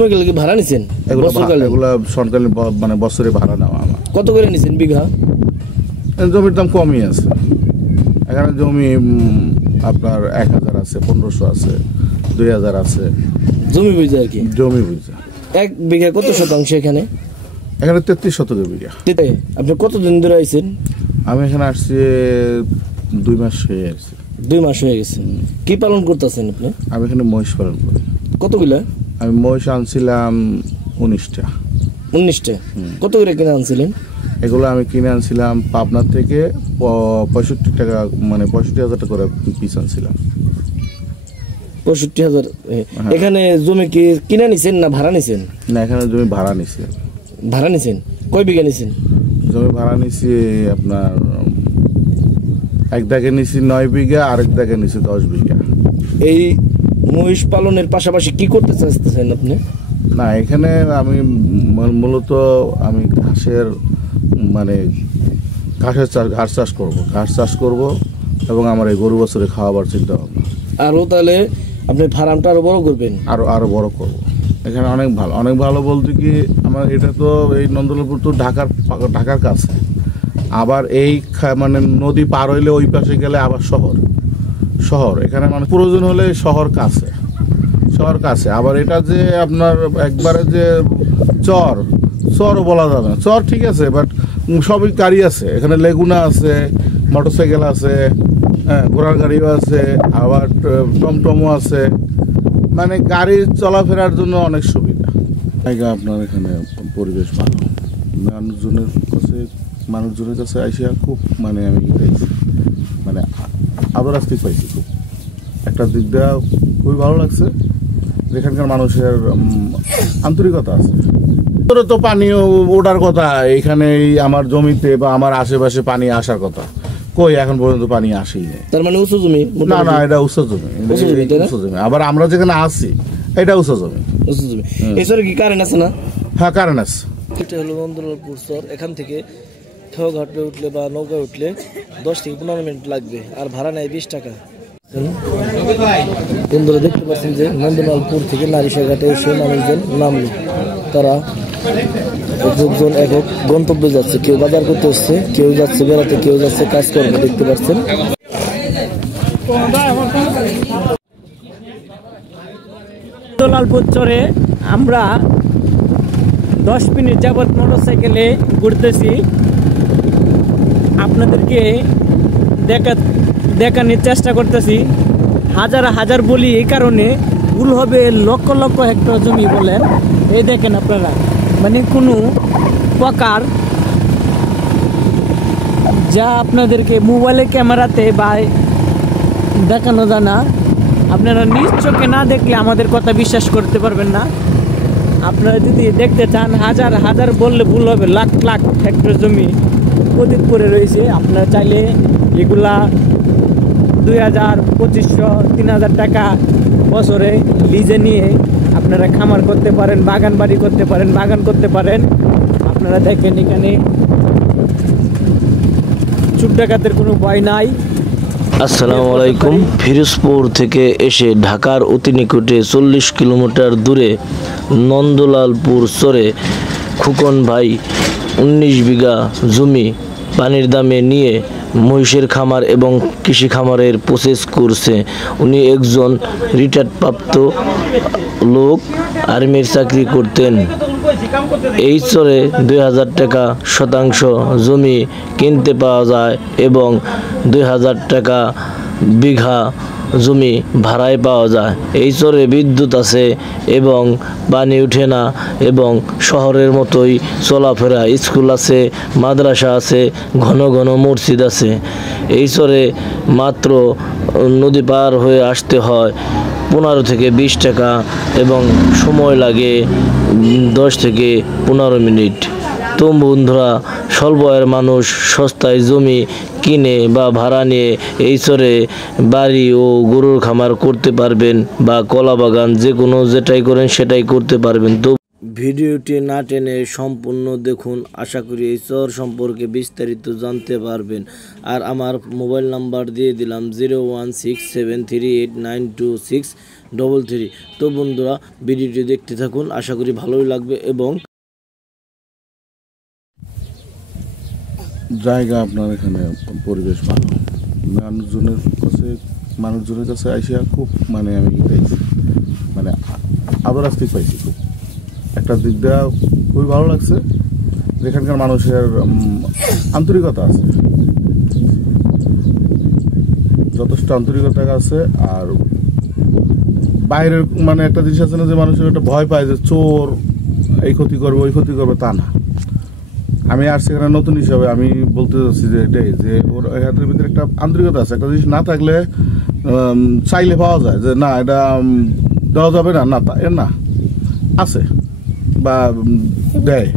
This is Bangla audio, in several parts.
এগুলো কি ভাড়া নিছেন? এগুলো সরকারি মানে বছরে ভাড়া নেওয়া আমার। কত করে নিছেন বিঘা? জমির দাম কমই আছে এখানে। জমি আপনার 1000 আছে, 1500 আছে, 2000 আছে। জমি বুঝে আর কি? জমি বুঝে। এক বিঘা কত শতাংশ এখানে? এখানে 33 শতক বিঘা। আপনি কতদিন ধরে আইছেন? আমি এখানে আসছি 2 মাস হয়ে গেছে। 2 মাস হয়ে গেছে। কি পালন করতেছেন আপনি? আমি এখানে মহিষ পালন করি। কতগুলা? আমি মহিষ আনছিলাম 19টা। 19টা? কত করে কিনে আনছিলেন? এগুলো আমি কিনে আনছিলাম পাবনা থেকে 65 টাকা, মানে 65,000 টাকা করে পিস আনছিলাম। 65,000? এখানে জমি কি কিনে নিছেন না ভাড়া নিছেন? না, এখানে জমি ভাড়া নিছি। ভাড়া নিছেন? কয় বিঘা নিছেন? জমি ভাড়া নিছি আপনার এক দাগে নিছি 9 বিঘা, আরেক দাগে নিছি 10 বিঘা। এই মহিষ পালনের পাশাপাশি কি করতে চাচ্ছেন আপনি? না, এখানে আমি মূলত আমি ঘাসের মানে ঘাস চাষ করব এবং আমার এই গরু বছরে খাওয়াবার চিন্তা ভাবনা। আরো তাহলে আপনি ফার্মটা আরো বড় করবেন? আরো বড় করব। এখানে অনেক ভালো বলতে কি, আমার এটা তো এই নন্দলালপুর তো ঢাকার কাছে। আবার এই মানে নদী পার হইলে ওই পাশে গেলে আবার শহর এখানে মানে প্রয়োজন হলে শহর কাছে। আবার এটা যে আপনার একবারে যে চরও বলা যাবে না। চর ঠিক আছে, বাট সবই গাড়ি আছে এখানে। লেগুনা আছে, মোটরসাইকেল আছে, হ্যাঁ, ঘোড়ার গাড়িও আছে, আবার টমটমও আছে। মানে গাড়ি চলাফেরার জন্য অনেক সুবিধা। আপনার এখানে পরিবেশ ভালো। মানুষজনের কাছে আইসা খুব মানে আমি মানে আদর আস্তিক পাইছি। খুব একটা দিক দেওয়া খুবই ভালো লাগছে। এখানকার মানুষের আন্তরিকতা আছে। তো পানি ওঠার কথা এখানে আমার জমিতে বা আমার আশেপাশে পানি আসার কথা, কই এখন পর্যন্ত পানি আসেই না। তার মানে উঁচু জমি? না, এটা উঁচু জমি। আবার আমরা যেখানে আছি এটা উঁচু জমি। এছাড়া কি কারেন্ট আছে না? হ্যাঁ, কারেন্ট আছে। এটা হলো নন্দলালপুর চর। এখান থেকে ঘাটে উঠলে বা নৌকায় উঠলে 10 থেকে 15 মিনিট লাগবে, আর ভাড়া নেয় 20 টাকা। বন্ধুরা দেখতে পাচ্ছেন যে নন্দলালপুর থেকে নারিশাঘাটে এসে মানুষজন নামলো। তারা একজন একক গন্তব্যে যাচ্ছে। কেউ বাজার করতে এসছে, কেউ যাচ্ছে বেড়াতে, কেউ যাচ্ছে কাজ করবে। দেখতে পাচ্ছেন নন্দলালপুর চরে আমরা 10 মিনিট যাবৎ মোটরসাইকেলে ঘুরতেছি। আপনাদেরকে দেখানোর চেষ্টা করতেছি। হাজার বলি এই কারণে, ভুল হবে লক্ষ হেক্টর জমি বলেন। এই দেখেন আপনারা, মানে কোনো প্রকার যা আপনাদেরকে মোবাইলের ক্যামেরাতে বা দেখানো যায় না। আপনারা নিজ চোখে না দেখলে আমাদের কথা বিশ্বাস করতে পারবেন না। আপনারা যদি দেখতে চান, হাজার বললে ভুল হবে, লাখ হেক্টর জমি পতিত পড়ে রয়েছে। আপনারা চাইলে এগুলা 2000, 2500, 3000 টাকা বছরে লিজে নিয়ে আপনারা খামার করতে পারেন, বাগান করতে পারেন। আপনারা দেখেন এখানে চুপ ডাকাতের কোনো ভয় নাই। আসসালামু আলাইকুম। ফিরোজপুর থেকে এসে ঢাকার অতি নিকটে 40 কিলোমিটার দূরে নন্দলালপুর চরে খুকন ভাই 19 বিঘা জমি পানির দামে নিয়ে মহিষের খামার এবং কৃষি খামারের প্রসেস করছে। উনি একজন রিটায়ার্ড প্রাপ্ত লোক, আর্মির চাকরি করতেন। এই চরে 2000 টাকা শতাংশ জমি কিনতে পাওয়া যায় এবং 2000 টাকা বিঘা জমি ভাড়ায় পাওয়া যায়। এই চরে বিদ্যুৎ আছে এবং পানি উঠে না, এবং শহরের মতোই চলাফেরা। স্কুল আছে, মাদ্রাসা আছে, ঘন মসজিদ আছে। এই চরে মাত্র নদী পার হয়ে আসতে হয় 15 থেকে 20 টাকা এবং সময় লাগে 10 থেকে 15 মিনিট। তো বন্ধুরা, স্বল্প আয়ের মানুষ সস্তায় জমি কিনে বা ভাড়া নিয়ে এই চরে বাড়ি ও গরুর খামার করতে পারবেন, বা কলা বাগান, যে কোনো যেটাই করেন সেটাই করতে পারবেন। তো ভিডিওটি না টেনে সম্পূর্ণ দেখুন। আশা করি এই চর সম্পর্কে বিস্তারিত জানতে পারবেন। আর আমার মোবাইল নাম্বার দিয়ে দিলাম 0167389269 33। তো বন্ধুরা ভিডিওটি দেখতে থাকুন, আশা করি ভালোই লাগবে। এবং জায়গা আপনার এখানে পরিবেশ ভালো, মানুষজনের কাছে আইসা খুব মানে আমি মানে আদর আস্তিক পাইছি খুব। একটা দিক দেওয়া খুবই ভালো লাগছে, যেখানকার মানুষের আন্তরিকতা আছে, যথেষ্ট আন্তরিকতা আছে। আর বাইরের মানে একটা জিনিস আছে না, যে মানুষের একটা ভয় পায় যে চোর এই ক্ষতি করবে ওই ক্ষতি করবে, তা না। আমি আর সেখানে নতুন হিসাবে আমি বলতে চাচ্ছি যে এটাই, যে ওর হাতের ভিতরে একটা আন্তরিকতা আছে। একটা জিনিস না থাকলে চাইলে পাওয়া যায় যে না এটা দেওয়া যাবে না, না তা এর না আছে বা দেয়,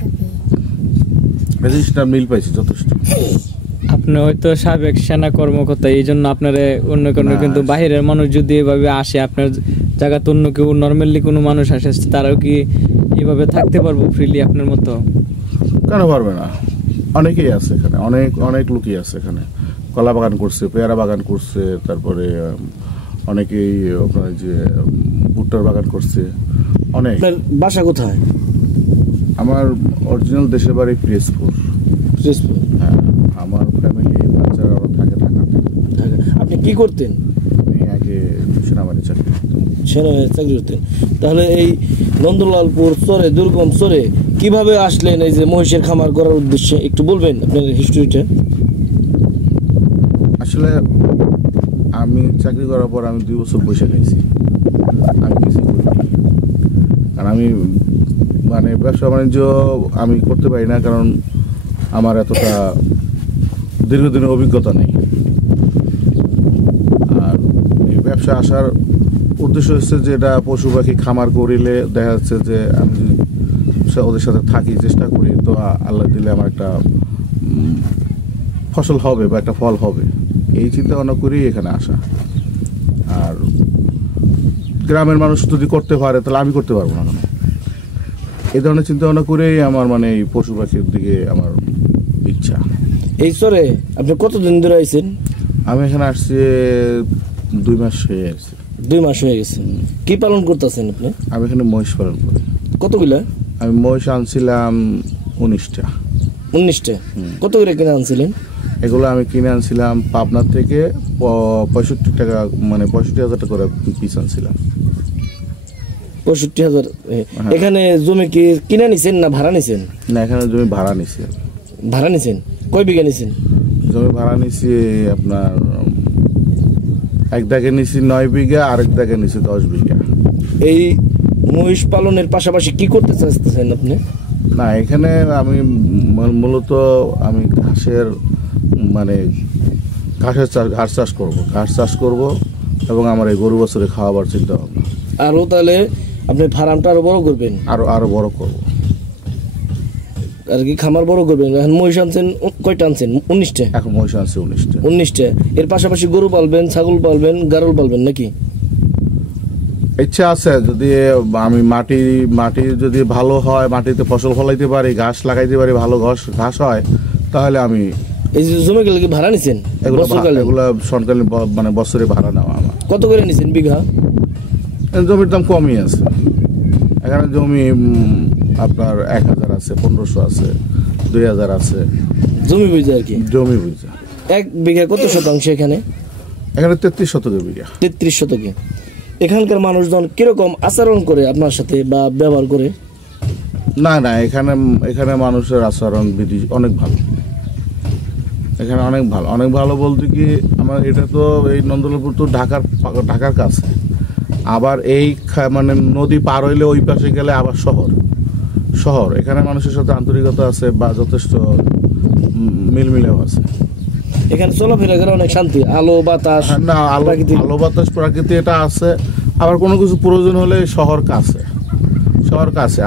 এই জিনিসটা মিল পাইছি যথেষ্ট। আপনি হয়তো সাবেক সেনা কর্মকর্তা, এই জন্য আপনার অন্য কোনো, কিন্তু বাহিরের মানুষ যদি এভাবে আসে আপনার জায়গাতে, অন্য কেউ নর্মালি কোনো মানুষ আসে, তারাও কি এভাবে থাকতে পারবো ফ্রিলি আপনার মতো? কেন পারবে না? অনেকেই আছে এখানে, অনেক লোকই আছে এখানে। কলা বাগান করছে, পেয়ারা বাগান করছে, তারপরে অনেকেই আপনার যে ভুট্টার বাগান করছে অনেক। বাসা কোথায়? আমার অরিজিনাল দেশের বাড়ি পিরোজপুর। হ্যাঁ, আমার ফ্যামিলি বাচ্চারা থাকে ঢাকাতে। আপনি কি করতেন? আমি আগে সেনাবাহিনী চাকরি করতাম। সেনাবাহিনী চাকরি করতেন। তাহলে এই নন্দলালপুর চরে, দুর্গম চরে কিভাবে আসলেন এই যে মহিষের খামার করার উদ্দেশ্যে, একটু বলবেন আপনার হিস্ট্রিটা? আসলে আমি চাকরি করার পর আমি 2 বছর বসে খাইছি, আমি কিছু করি। কারণ আমি মানে ব্যবসা বাণিজ্য আমি করতে পারি না, কারণ আমার এতটা দীর্ঘদিনের অভিজ্ঞতা নেই। আর এই ব্যবসা আসার উদ্দেশ্য হচ্ছে যে এটা পশু পাখি খামার করিলে দেখা যাচ্ছে যে আমি ওদের সাথে থাকি, চেষ্টা করি, তো আল্লাহ দিলে আমার একটা ফসল হবে বা একটা ফল হবে, এই চিন্তা ভাবনা করেই এখানে আসা। আর গ্রামের মানুষ যদি করতে পারে তাহলে আমি করতে পারবো না কেন, এই ধরনের চিন্তা ভাবনা করেই আমার মানে এই পশু পাখির দিকে আমার ইচ্ছা। এই চরে আপনি কতদিন ধরে আইছেন? আমি এখানে আসছি 2 মাস হয়ে আসছে। 2 মাস হয়ে গেছে। কি পালন করতেছেন আপনি? আমি এখানে মহিষ পালন করি। কতগুলা? আমি মহিষ আনছিলাম 19টা। 19টা? কত করে কিনে আনছিলেন? এগুলো আমি কিনে আনছিলাম পাবনা থেকে 65 টাকা, মানে 65,000 টাকা করে পিস আনছিলাম। 65,000? এখানে জমি কি কিনে নিছেন না ভাড়া নিছেন? না, এখানে জমি ভাড়া নিছি। ভাড়া নিছেন? কয় বিঘা নিছেন? জমি ভাড়া নিছি আপনার এক দাগে নিছি 9 বিঘা, আরেক দাগে নিছি 10 বিঘা। এই মহিষ পালনের পাশাপাশি কি করতে চাচ্ছেন আপনি? না, এখানে আমি মূলত আমি ঘাসের মানে ঘাস চাষ করব এবং আমার এই গরু বছরে খাওয়াবার চিন্তা ভাবনা। আরো তাহলে আপনি ফার্মটা আরো বড় করবেন? আরো বড় করব আর কি, খামার বড় করবেন। এখন মহিষ আনছেন কয়টা আনছেন? 19টা? এখন মহিষ আনছি 19টা। 19টা। এর পাশাপাশি গরু পালবেন, ছাগল পালবেন, গারল পালবেন নাকি? ইচ্ছা আছে, যদি আমি মাটি যদি ভালো হয়, মাটিতে ফসল ফলাইতে পারি, ঘাস লাগাইতে পারি, ভালো ঘাস হয়, তাহলে আমি এই যে জমিগুলো কি ভাড়া নিছেন? এগুলো সরকারি মানে বছরে ভাড়া নেওয়া আমার। কত করে নিছেন বিঘা? জমির দাম কমই আছে এখানে। জমি আপনার 1000 আছে, 1500 আছে, 2000 আছে। জমি বুঝে আর কি? জমি বুঝা। 1 বিঘা কত শতাংশ এখানে? এখানে 33 শতকের বিঘা। 33 শতকে। এখানকার মানুষজন কিরকম আচরণ করে আপনার সাথে বা ব্যবহার করে? না, এখানে মানুষের আচরণ বিধি অনেক ভালো। এখানে অনেক ভালো বলতে কি, আমার এটা তো এই নন্দলালপুর তো ঢাকার কাছে, আবার এই মানে নদী পার হইলে ওই পাশে গেলে আবার শহর। এখানে মানুষের সাথে আন্তরিকতা আছে বা যথেষ্ট মিলমিলেও আছে। এখানে চলাফেরা করে অনেক শান্তি, আলো বাতাস। না, আলো বাতাস প্রকৃতি এটা আছে। আবার কোনো কিছু প্রয়োজন হলে শহর কাছে।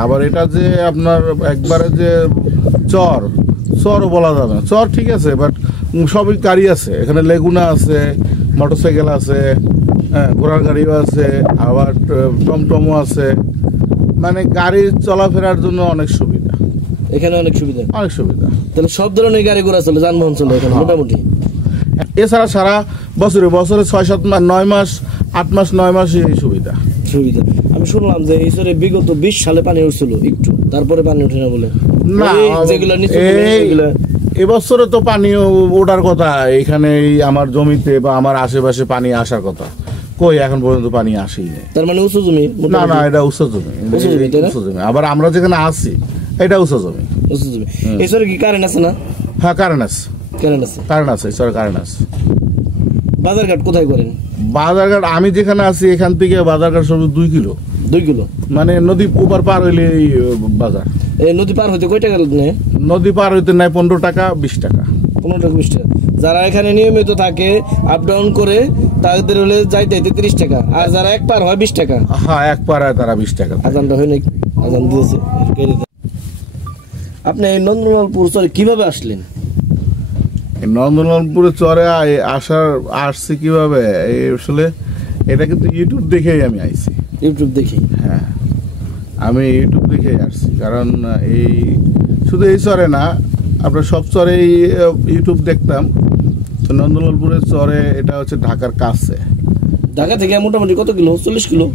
আবার এটা যে আপনার একবারে যে চরও বলা যাবে না। চর ঠিক আছে, বাট সবই গাড়ি আছে এখানে, লেগুনা আছে, মোটরসাইকেল আছে, ঘোড়ার গাড়িও আছে, আবার টমটমও আছে। মানে গাড়ি চলাফেরার জন্য অনেক সুবিধা এখানে, অনেক সুবিধা। তাহলে সব ধরনের গাড়ি ঘোড়া চলে, যানবাহন চলে এখানে মোটামুটি। এছাড়া সারা বছরে 6, 7 মাস, 9 মাস, 8 মাস, 9 মাস এই সুবিধা। সুবিধা। আমি শুনলাম যে এই চরে বিগত 20 সালে পানি উঠছিল একটু, তারপরে পানি ওঠে না বলে। না, যেগুলো নিচু সেগুলো এবছরে তো পানি ওঠার কথা, এখানে আমার জমিতে বা আমার আশেপাশে পানি আসার কথা, কই এখন পর্যন্ত পানি আসেনি। তার মানে উঁচু জমি? না না, এটা উঁচু জমি, উঁচু জমি। আবার আমরা যেখানে আছি এটা উঁচু জমি। উঁচু জমি। এই চরে কি কারেন্ট আছে না? হ্যাঁ, কারেন্ট আছে, কারেন্ট আছে, কারেন্ট আছে, সর কারেন্ট আছে। বাজারঘাট কোথায় করেন? বাজারঘাট আমি যেখানে আছি এখান থেকে বাজারঘাট সব 2 কিলো। 2 কিলো মানে নদী ওপার পার হইলে এই বাজার। এই নদী পার হইতে কয় টাকা নেয়? নদী পার হইতে নেয় 15 টাকা 20 টাকা। 15 টাকা 20 টাকা। যারা এখানে নিয়মিত থাকে আপ ডাউন করে তাদের হলে যাইতে 30 টাকা, আর যারা এক পার হয় 20 টাকা। হ্যাঁ, এক পার হয় তারা 20 টাকা। আজানটা হয় নাকি? আজান দিয়েছে। আপনি এই নন্দলালপুর চরে কিভাবে আসলেন? নন্দলালপুরে চরে আসছি কিভাবে, এই আসলে এটা কিন্তু ইউটিউব দেখেই আমি আইছি। ইউটিউব দেখি? হ্যাঁ, আমি ইউটিউব দেখেই আসছি। কারণ এই শুধু এই চরে না, আপনার সব চরেই ইউটিউব দেখতাম। তো নন্দলালপুরের চরে এটা হচ্ছে ঢাকার কাছে। ঢাকা থেকে মোটামুটি কত কিলো? 40 কিলো?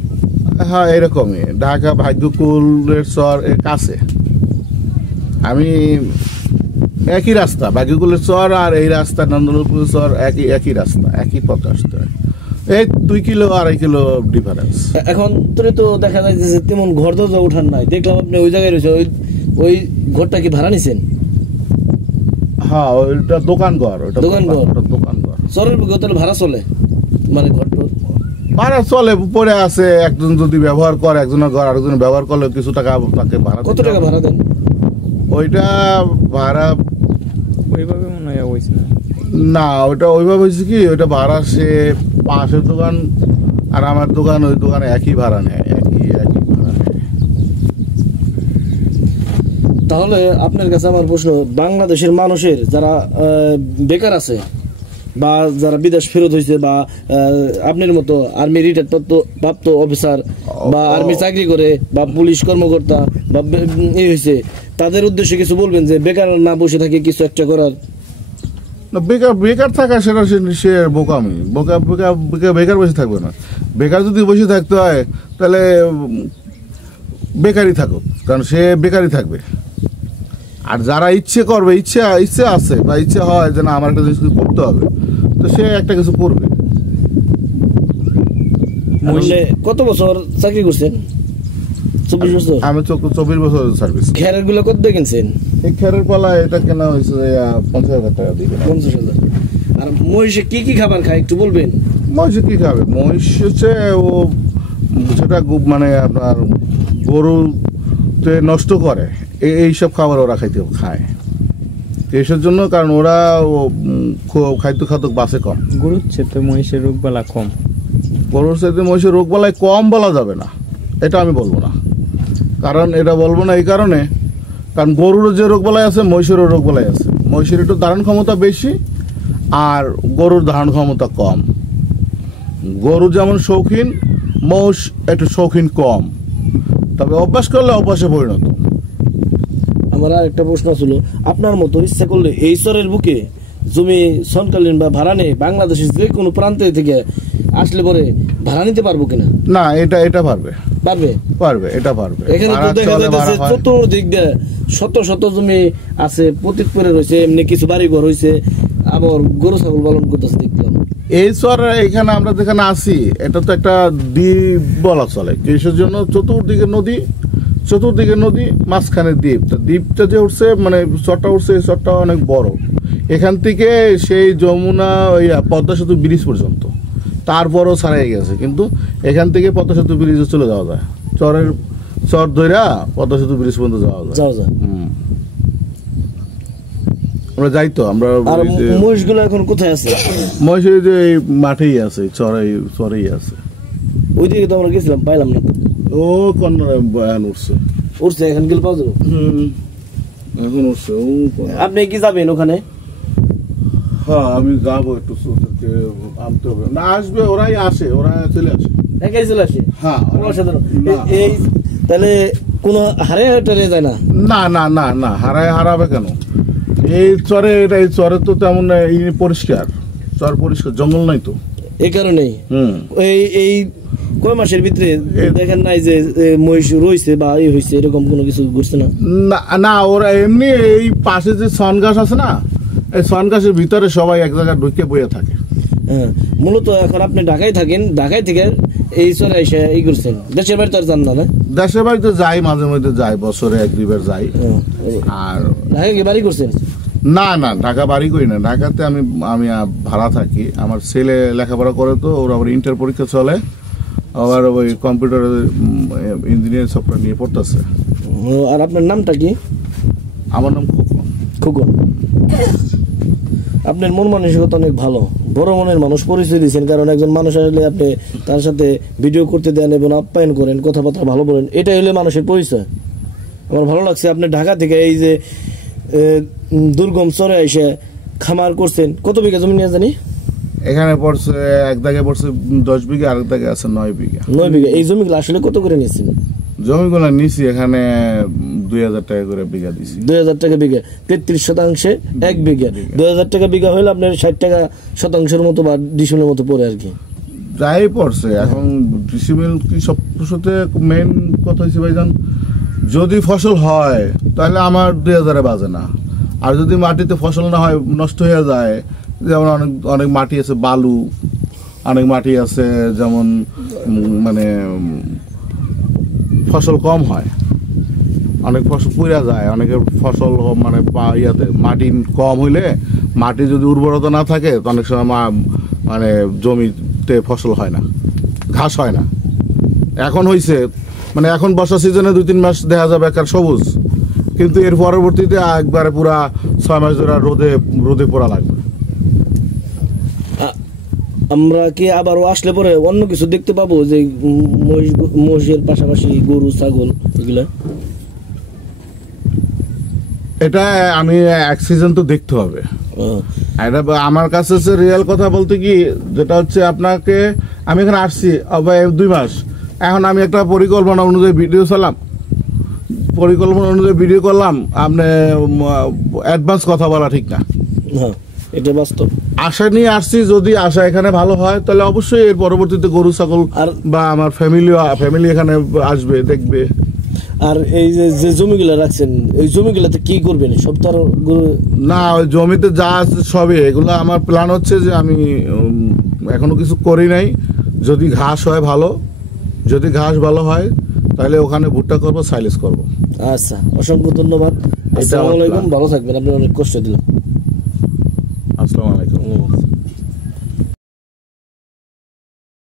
হ্যাঁ, এরকমই। ঢাকা ভাগ্যকুলের চর এর কাছে। আমি একই রাস্তা, ভাগ্যকুলের চর আর এই রাস্তা নন্দলালপুরের চর একই রাস্তা, একই পথে আসতে হয়। এই 2 কিলো 2.5 কিলো ডিফারেন্স। এখন তো দেখা যায় যে তেমন ঘর দরজা উঠান নাই, দেখলাম আপনি ওই জায়গায় রয়েছে। ওই ঘরটা কি ভাড়া নিছেন? হ্যাঁ, ওইটা দোকান ঘর। ওটা দোকান ঘর। চরের বুকে তাহলে ভাড়া চলে? মানে ঘরটা ভাড়া চলে, পড়ে আছে। একজন যদি ব্যবহার করে, একজনের ঘর আরেকজন ব্যবহার করলে কিছু টাকা তাকে ভাড়া। কত টাকা ভাড়া দেন? ওইটা ভাড়া ওইভাবে মনে হয় হইছে না। না, ওইটা ওইভাবে হয়েছে কি, ওইটা ভাড়া সে পাশের দোকান আর আমার দোকান, ওই দোকানে একই ভাড়া নেয়, একই ভাড়া নেয়। তাহলে আপনার কাছে আমার প্রশ্ন, বাংলাদেশের মানুষের যারা বেকার আছে বা যারা বিদেশ ফেরত হয়েছে বা আপনার মতো আর্মি রিটায়ার্ড প্রাপ্ত অফিসার বা আর্মি চাকরি করে বা পুলিশ কর্মকর্তা বা এই হয়েছে, তাদের উদ্দেশ্যে কিছু বলবেন যে বেকার না বসে থাকে, কিছু একটা করার? না, বেকার থাকা সেটা সে বোকামি। বেকার বসে থাকবে না। বেকার যদি বসে থাকতে হয় তাহলে বেকারই থাকুক, কারণ সে বেকারই থাকবে। আর যারা ইচ্ছে করবে, ইচ্ছে আছে বা ইচ্ছে হয় যে না আমার একটা জিনিস করতে হবে, তো সে একটা কিছু করবে। কত বছর চাকরি করছেন? 24 বছর? আমি 24 বছর সার্ভিস। খেরের গুলো কত দিয়ে কিনছেন? এই খেরের পালা এটা কেনা হয়েছে 50,000 টাকা দিয়ে। 50,000। আর মহিষে কি কি খাবার খায় একটু বলবেন? মহিষে কি খাবে? মহিষ হচ্ছে ও সেটা মানে আপনার গরুতে নষ্ট করে, এইসব খাবার ওরা খায় এসব জন্য, কারণ ওরা খাদ্য বাসে কম। গরুর চেয়ে মহিষের রোগবালা কম। গরুর চাইতে মহিষের রোগবালাই কম বলা যাবে না, এটা আমি বলবো না। কারণ এটা বলবো না এই কারণে, কারণ গরুরও যে রোগবালাই আছে মহিষেরও রোগবালাই আছে। মহিষের একটু ধারণ ক্ষমতা বেশি আর গরুর ধারণ ক্ষমতা কম। গরু যেমন শৌখিন, মহিষ একটু শৌখিন কম, তবে অভ্যাস করলে অভ্যাসে পরিণত। আমার আর একটা প্রশ্ন ছিল, আপনার মতো ইচ্ছা করলে এই চরের বুকে জমি সনকালীন বা ভাড়া নেই বাংলাদেশের যে কোনো প্রান্তে থেকে আসলে পরে ভাড়া নিতে পারবো কিনা? না, এটা পারবে। এটা পারবে। এখানে তো দেখা যাচ্ছে চতুর্দিক দিয়ে শত শত জমি আছে, প্রতীক পরে রয়েছে, এমনি কিছু বাড়ি ঘর হয়েছে, আবার গরু ছাগল পালন করতেছে দেখলাম। এই চর এখানে আমরা যেখানে আছি এটা তো একটা দ্বীপ বলা চলে। কৃষির জন্য চতুর্দিকে নদী, মাঝখানে দ্বীপটা যে উঠছে, মানে চরটা উঠছে, এই চরটা অনেক বড়। এখান থেকে সেই যমুনা ওই পদ্মা সেতু ব্রিজ পর্যন্ত, তারপরও ছাড়াই গেছে, কিন্তু এখান থেকে পদ্মা সেতু ব্রিজে চলে যাওয়া যায়। চর ধইরা পদ্মা সেতু ব্রিজ পর্যন্ত যাওয়া যায়। আমরা যাই তো। আমরা মহিষগুলো এখন কোথায় আছে? মহিষ যে মাঠেই আছে, চরেই আছে। ওইদিকে তো আমরা গেছিলাম, পাইলাম না। ও কন্যা বয়ান উঠছে এখন গেলে পাওয়া যাবে। এখন উঠছে। আপনি কি যাবেন ওখানে? হ্যাঁ, আমি যাবো, একটু আনতে হবে না। আসবে, ওরাই আসে, ওরা চলে আসে, একাই চলে আসে। হ্যাঁ, এই তাহলে কোনো হারে টারে যায় না? না, হারাবে কেন? এই চরে তো তেমন পরিষ্কার, চর পরিষ্কার, জঙ্গল নাই তো, এই কারণেই। এই কয় মাসের ভিতরে দেখেন নাই যে মহিষ রয়েছে বা এই হয়েছে এরকম কোনো কিছু ঘটছে না? না না, ওরা এমনি এই পাশে যে সন গাছ আছে না, এই সন গাছের ভিতরে সবাই এক জায়গায় ঢুকে বইয়ে থাকে। হ্যাঁ, মূলত এখন আপনি ঢাকায় থাকেন, ঢাকায় থেকে এই চলে এসে এই করছেন, দেশের বাড়ি তো আর যান না? না, দেশের বাড়িতে যাই, মাঝে মধ্যে যাই, বছরে 1-2 বার যাই। আর ঢাকায় কি বাড়ি করছেন? না না, ঢাকা বাড়ি করি না, ঢাকাতে আমি আমি ভাড়া থাকি। আমার ছেলে লেখাপড়া করে, তো ওর আবার ইন্টার পরীক্ষা চলে, আবার ওই কম্পিউটার ইঞ্জিনিয়ারিং সফটওয়্যার নিয়ে পড়তেছে। আর আপনার নামটা কি? আমার নাম খোকন। খোকন, আপনার মন মানসিকতা অনেক ভালো, বড় মনের মানুষ পরিচয় দিয়েছেন। কারণ একজন মানুষ আসলে আপনি তার সাথে ভিডিও করতে দেন এবং আপ্যায়ন করেন, কথাবার্তা ভালো বলেন, এটা হলে মানুষের পরিচয়। আমার ভালো লাগছে। আপনি ঢাকা থেকে এই যে দুর্গম চরে এসে খামার করছেন, কত বিঘা জমি নিয়ে জানি? এখানে পড়ছে, এক দাগে পড়ছে 10 বিঘা, আরেক দাগে আছে 9 বিঘা। 9 বিঘা। এই জমিগুলো আসলে কত করে নিয়েছেন? জমিগুলো নিছি এখানে 2000 টাকা করে বিঘা দিছি। 2000 টাকা বিঘা, 33 শতাংশে 1 বিঘা। 2000 টাকা বিঘা হলে আপনার 60 টাকা শতাংশের মতো বা ডিসিমেলের মতো পড়ে আর কি। যাই পড়ছে এখন ডিসিমেল কি সব কিছুতে মেন কথা হচ্ছে ভাইজান, যদি ফসল হয় তাহলে আমার 2000-এ বাজে না, আর যদি মাটিতে ফসল না হয়, নষ্ট হয়ে যায়, যেমন অনেক অনেক মাটি আছে বালু, অনেক মাটি আছে যেমন মানে ফসল কম হয়, অনেক ফসল পুড়ে যায়, অনেকের ফসল মানে ইয়াতে মাটি কম হইলে, মাটি যদি উর্বরতা না থাকে, তো অনেক সময় মানে জমিতে ফসল হয় না, ঘাস হয় না। এখন হয়েছে মানে এখন বর্ষা সিজনে 2-3 মাস দেখা যাবে একার সবুজ, কিন্তু এর পরবর্তীতে একবারে পুরা 6 মাস ধরে রোদে পোড়া লাগবে। আমরা কি আবারও আসলে পরে অন্য কিছু দেখতে পাবো, যে মহিষের পাশাপাশি গরু ছাগল এগুলা? এটা আমি এক সিজন তো দেখতে হবে। এটা আমার কাছে হচ্ছে রিয়েল কথা বলতে কি, যেটা হচ্ছে আপনাকে, আমি এখানে আসছি 2 মাস, এখন আমি একটা পরিকল্পনা অনুযায়ী ভিডিও চালাম, পরিকল্পনা অনুযায়ী ভিডিও করলাম, আপনি অ্যাডভান্স কথা বলা ঠিক না। হ্যাঁ, এটা বাস্তব। আশা নিয়ে আসছি, যদি আশা এখানে ভালো হয় তাহলে অবশ্যই এর পরবর্তীতে গরু ছাগল আর বা আমার ফ্যামিলি এখানে আসবে, দেখবে। আর এই যে জমিগুলা রাখছেন, এই জমিগুলাতে কি করবেন? সব তো আর না, ওই জমিতে যা আছে সবই, এগুলো আমার প্ল্যান হচ্ছে যে আমি এখনো কিছু করি নাই, যদি ঘাস হয় ভালো, যদি ঘাস ভালো হয় তাহলে ওখানে ভুট্টা করবো, সাইলেজ করবো। আচ্ছা, অসংখ্য ধন্যবাদ। আসসালামু আলাইকুম, ভালো থাকবেন। আপনি অনেক কষ্ট দিলাম। আসসালামু আলাইকুম।